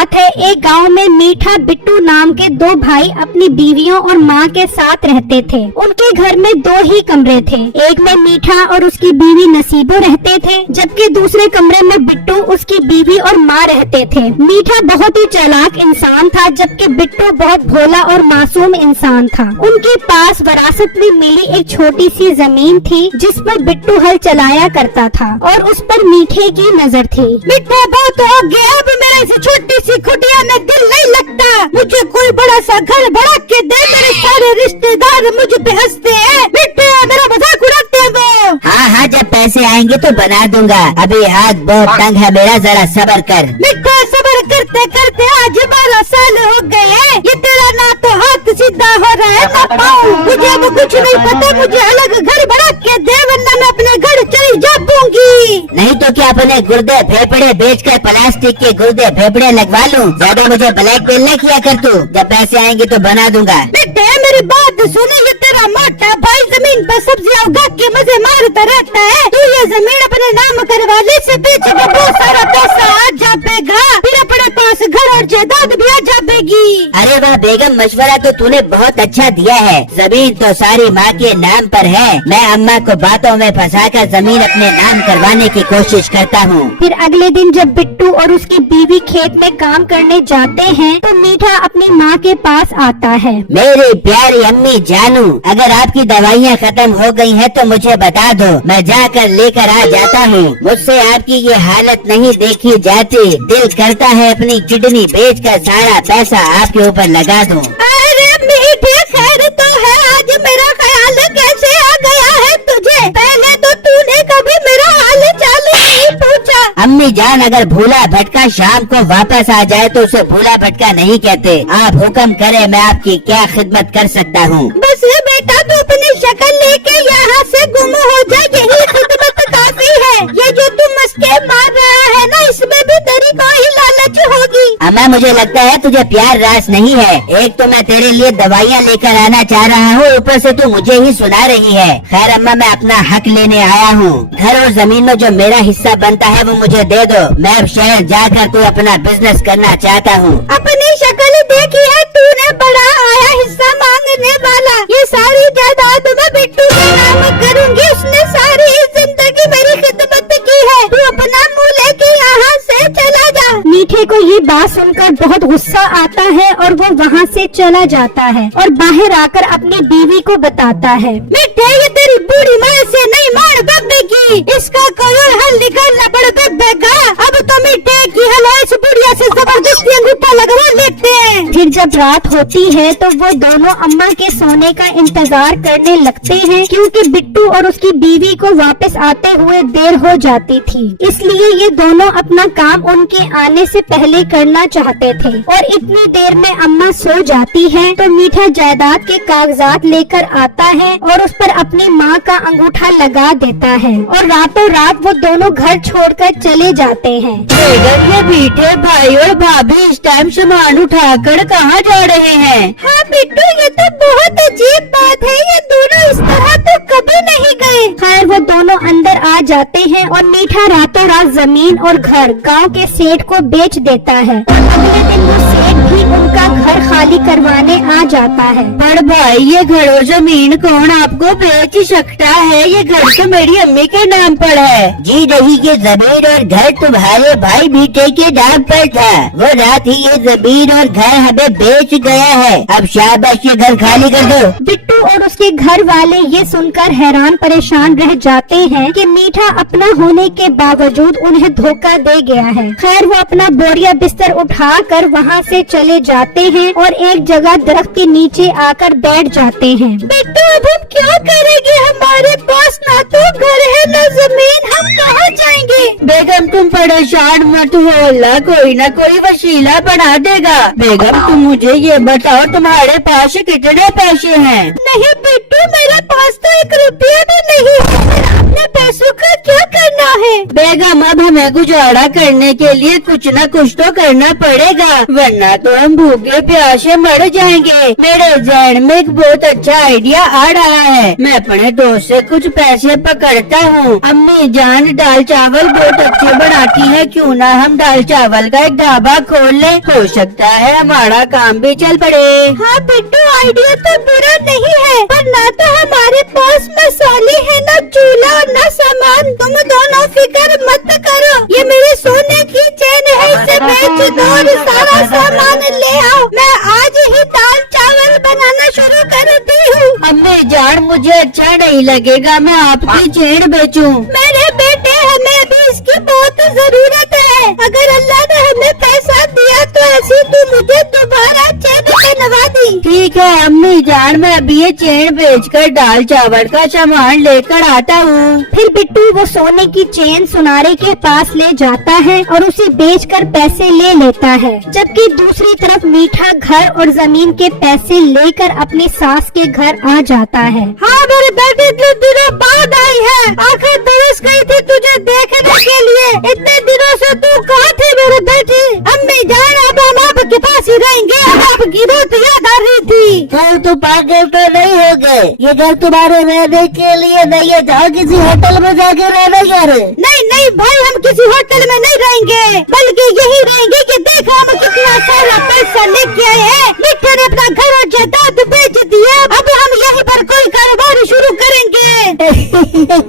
बात है, एक गांव में मीठा बिट्टू नाम के दो भाई अपनी बीवियों और माँ के साथ रहते थे। उनके घर में दो ही कमरे थे। एक में मीठा और उसकी बीवी नसीबो रहते थे, जबकि दूसरे कमरे में बिट्टू, उसकी बीवी और माँ रहते थे। मीठा बहुत ही चालाक इंसान था, जबकि बिट्टू बहुत भोला और मासूम इंसान था। उनके पास विरासत में मिली एक छोटी सी जमीन थी, जिस पर बिट्टू हल चलाया करता था और उस पर मीठे की नजर थी। मीठा बहुत हो गया, अब मेरा इस छोटी सी कुटिया में दिल नहीं लगता। मुझे कोई बड़ा सा घर बना के दे, मेरे सारे रिश्तेदार मुझ पे हंसते हैं। मीठे मेरा मजाक उड़ाते हैं वो। हाँ, जब पैसे आएंगे तो बना दूंगा, अभी हाथ बहुत तंग है मेरा, जरा सब्र कर। मीठा सब्र करते करते आज 12 साल हो गए। ये तेरा ना तो हाथ सीधा हो रहा है ना पाँव। मुझे अब कुछ नहीं पता, मुझे अलग घर बना के दे, वरना मैं अपने घर चली जाऊंगी। नहीं तो क्या अपने गुर्दे फेफड़े बेचकर प्लास्टिक के गुर्दे फेफड़े लगवा लूं? ज्यादा मुझे ब्लैकमेल न किया कर तू, जब पैसे आएंगे तो बना दूंगा। बेटे मेरी बात सुनो, ये तेरा मोटा भाई जमीन पर सब्जियां उगा के मजे मारता रहता है। तू ये जमीन अपने नाम करवा ले, से बेच के बहुत सारा पैसा आ जाएगा, फिर अपने पास घर और जायदाद भी आ जाएगी। अरे वाह बेगम, मशवरा तो तूने बहुत अच्छा दिया है। जमीन तो सारी माँ के नाम पर है। मैं अम्मा को बातों में फंसाकर जमीन अपने नाम करवाने की कोशिश करता हूँ। फिर अगले दिन जब बिट्टू और उसकी बीवी खेत में काम करने जाते हैं, तो मीठा अपनी माँ के पास आता है। मेरी प्यारी अम्मी जानू, अगर आपकी दवाइयाँ खत्म हो गई हैं तो मुझे बता दो, मैं जाकर लेकर आ जाता हूँ। मुझसे आपकी ये हालत नहीं देखी जाती। दिल करता है अपनी किडनी बेचकर सारा पैसा आपके ऊपर लगा दूँ। अरे मीठे खैर तो है, आज मेरा ख्याल कैसे आ गया है तुझे? पहले तो तूने कभी मेरा हाल चाल नहीं पूछा। अम्मी जान, अगर भूला भटका शाम को वापस आ जाए तो उसे भूला भटका नहीं कहते। आप हुक्म करें, मैं आपकी क्या खिदमत कर सकता हूँ? बस बेटा तू अपनी शक्ल लेके यहाँ से गुम हो जाए, यही खिदमत काफी है। ये जो तू मस्के मार रहा है ना, इसमें भी तेरी कोई लालच होगी। अम्मा मुझे लगता है तुझे प्यार रास नहीं है। एक तो मैं तेरे लिए दवाइयाँ लेकर आना चाह रहा हूँ, ऊपर से तू मुझे ही सुना रही है। खैर अम्मा, मैं अपना हक लेने आया हूँ। घर और जमीन में जो मेरा हिस्सा बनता है वो मुझे दे दो। मैं अब शहर जाकर कोई अपना बिजनेस करना चाहता हूँ। अपनी शक्ल देखी है तूने, बड़ा आया हिस्सा मांगने वाला। ये सारी जायदाद मैं बिट्टू के नाम करूँगी, उसने सारी जिंदगी मेरी खिदमत की है। तू अपना मुँह लेके यहाँ से चला जा। मीठे को ये बात सुनकर बहुत गुस्सा आता है और वो वहाँ से चला जाता है और बाहर आकर अपनी बीवी को बताता है। मीठे ये तेरी बूढ़ी माँ से नहीं मार बब्बेगी, इसका कोई और हल निकालना पड़ बब्बेगा। अब तो मीठे की हल इस बुढ़िया से जबरदस्ती अंगूठा लगवा लेते हैं। फिर जब रात होती है तो वो दोनों अम्मा के सोने का इंतजार करने लगते हैं, क्योंकि बिट्टू और उसकी बीवी को वापस आते हुए देर हो जाती थी। इसलिए ये दोनों अपना काम उनके आने से पहले करना चाहते थे। और इतनी देर में अम्मा सो जाती है तो मीठा जायदाद के कागजात लेकर आता है और उस पर अपनी माँ का अंगूठा लगा देता है और रातों रात वो दोनों घर छोड़कर चले जाते हैं। बेगम ये मीठे भाई और भाभी इस टाइम सामान उठाकर कहाँ जा रहे हैं? हाँ बिट्टू, ये तो बहुत अजीब बात है, ये दोनों इस तरह तो कभी नहीं गए। खैर वो दोनों अंदर आ जाते हैं और मीठा रातों रात जमीन और घर गांव के सेठ को बेच देता है। और अगले दिन वो सेठ भी उनका घर खाली करवाने आ जाता है। बड़ भाई, ये घर और जमीन कौन आपको बेच सकता है? ये घर तो मेरी अम्मी के नाम पर है। जी नहीं, ये जमीन और घर तुम्हारे भाई मीठे के नाम पर था। वो रात ही ये जमीन और घर हमें बेच गया है। अब शाबाश, ये घर खाली कर दो। बिट्टू और उसके घर वाले ये सुनकर हैरान परेशान रह जाते हैं कि मीठा अपना होने के बावजूद उन्हें धोखा दे गया है। खैर वो अपना बोरिया बिस्तर उठाकर वहाँ से चले जाते हैं और एक जगह दरख्त के नीचे आकर बैठ जाते हैं। बिट्टू अब हम क्या करेंगे? हमारे पास ना तो घर है ना जमीन, हम कहाँ जाएंगे? बेगम तुम परेशान मत हो, अल्लाह कोई ना कोई वसीला बना देगा। बेगम तुम मुझे ये बताओ, तुम्हारे पास कितने पैसे हैं? नहीं बिट्टू, मेरे पास तो 1 रुपया भी नहीं है। अपने पैसों का क्या करना है? बेगम अब हमें गुजारा करने के लिए कुछ न कुछ तो करना पड़ेगा, वरना तो तो हम भूखे प्यासे मर जाएंगे। मेरे जहन में एक बहुत अच्छा आइडिया आ रहा है। मैं अपने दोस्त से कुछ पैसे पकड़ता हूँ। अम्मी जान दाल चावल बहुत अच्छे बनाती है, क्यों ना हम दाल चावल का एक ढाबा खोल ले, हो सकता है हमारा काम भी चल पड़े। हाँ बिट्टू, आइडिया तो बुरा नहीं है, पर ना तो हमारे पास मसाले है, ना चूल्हा और ना सामान। तुम दोनों फिक्र मत करो, ये मेरे सोने की चेन है, इसे बेच दो और सारा सामान ले आओ। मैं आज ही दाल चावल बनाना शुरू करती हूँ। अम्मी जान मुझे अच्छा नहीं लगेगा मैं आपकी चेन बेचूं। मेरे बेटे, हमें भी इसकी बहुत जरूरत है। अगर अल्लाह ने हमें पैसा दिया तो ऐसी तू मुझे दोबारा चेन बनवा दी। ठीक है अम्मी जान, मैं अभी ये चेन बेचकर दाल चावल का सामान लेकर आता हूँ। फिर बिट्टू वो सोने की चेन सुनारे के पास ले जाता है और उसे बेचकर पैसे ले लेता है, जबकि दूसरी तरफ मीठा घर और जमीन के पैसे लेकर अपनी सास के घर आ जाता है। हाँ मेरे बेटे, इतने दिनों बाद आई है, आखिर तरस गई थी तुझे देखने के लिए। इतने दिनों से तू कहाँ थी मेरे बेटी? अम्मी जान, अब हम आपके पास ही रहेंगे, अब आपकी बहुत याद आ रही थी। कल तो पागल तो नहीं हो गए? ये घर तुम्हारे रहने के लिए नहीं है, जाओ किसी होटल में जाके रहना यार। नहीं नहीं भाई, हम किसी होटल में नहीं रहेंगे, बल्कि यही रहेंगे कि देखो हम कितना सारा पैसा लेके आए हैं। मिट्ठू ने अपना घर और जायदाद बेच दिया, अब हम यहीं पर कोई कारोबार शुरू करेंगे।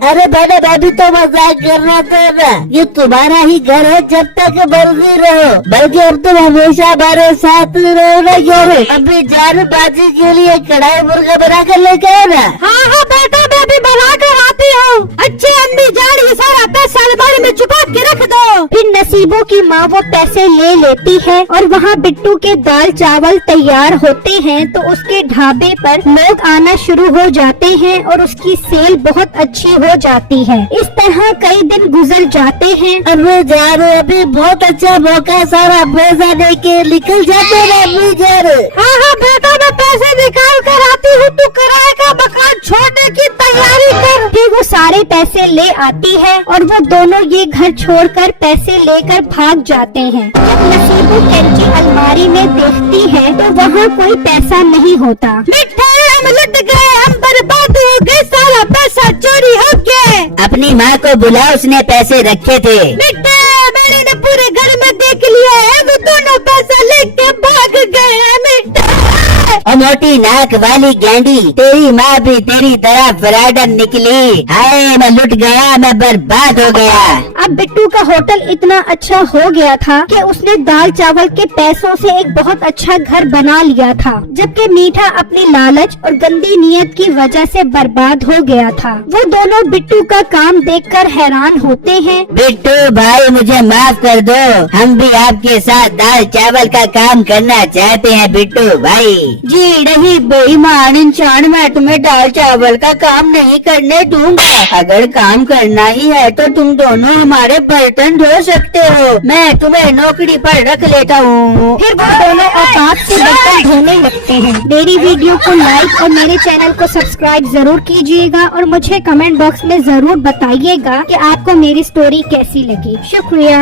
अरे मैंने भाभी तो मजाक कर रहा था ना, ये तुम्हारा ही घर है, जब तक मर्जी रहो, बल्कि अब तुम हमेशा हमारे साथ रहो ना यार। अभी जान बाजी के लिए कढ़ाई मुर्गा बना कर लेके आए ना। हाँ हाँ बेटा, मैं भी बना कर आती हूँ। अच्छे अम्मी जान, ये सारा पैसा अलमारी में छुपा के रख दो। फिर नसीबों की माँ वो पैसे ले लेती है और वहाँ बिट्टू के दाल चावल तैयार होते हैं तो उसके ढाबे पर लोग आना शुरू हो जाते हैं और उसकी सेल बहुत अच्छी हो जाती है। इस तरह कई दिन गुजर जाते हैं। अम्मी जान अभी बहुत अच्छा मौका, सारा पैसा लेके निकल जाते हैं अम्मी जान। हाँ हाँ बेटा, मैं पैसे निकाल कर आती हूँ, तू किराए का मकान छोड़ने की तैयारी कर। फिर वो सारे पैसे ले आती है और वो दोनों ये घर छोड़कर पैसे लेकर भाग जाते हैं। जब नसीबू कैंची अलमारी में देखती है तो वहाँ कोई पैसा नहीं होता। मिठा, हम लुट गए, हम बर्बाद हो गए, सारा पैसा चोरी हो गया। अपनी माँ को बुलाओ, उसने पैसे रखे थे। मिठा, मैंने पूरे घर में देख लिया है, वो दोनों पैसा लेके भाग गए हैं। मिठा, और मोटी नाक वाली गैंडी, तेरी माँ भी तेरी तरह फराडन निकली। हाय मैं लुट गया, मैं बर्बाद हो गया। अब बिट्टू का होटल इतना अच्छा हो गया था कि उसने दाल चावल के पैसों से एक बहुत अच्छा घर बना लिया था, जबकि मीठा अपनी लालच और गंदी नीयत की वजह से बर्बाद हो गया था। वो दोनों बिट्टू का काम देखकर हैरान होते हैं। बिट्टू भाई मुझे माफ कर दो, हम भी आपके साथ दाल चावल का काम करना चाहते हैं बिट्टू भाई। जी नहीं बेईमान इंसान, मैं तुम्हें दाल चावल का काम नहीं करने दूंगा। अगर काम करना ही है तो तुम दोनों हमारे बर्तन धो सकते हो, मैं तुम्हें नौकरी पर रख लेता हूँ। फिर वो दोनों औकात से बर्तन धोने लगते हैं। मेरी वीडियो को लाइक और मेरे चैनल को सब्सक्राइब जरूर कीजिएगा और मुझे कमेंट बॉक्स में जरूर बताइएगा कि आपको मेरी स्टोरी कैसी लगी। शुक्रिया।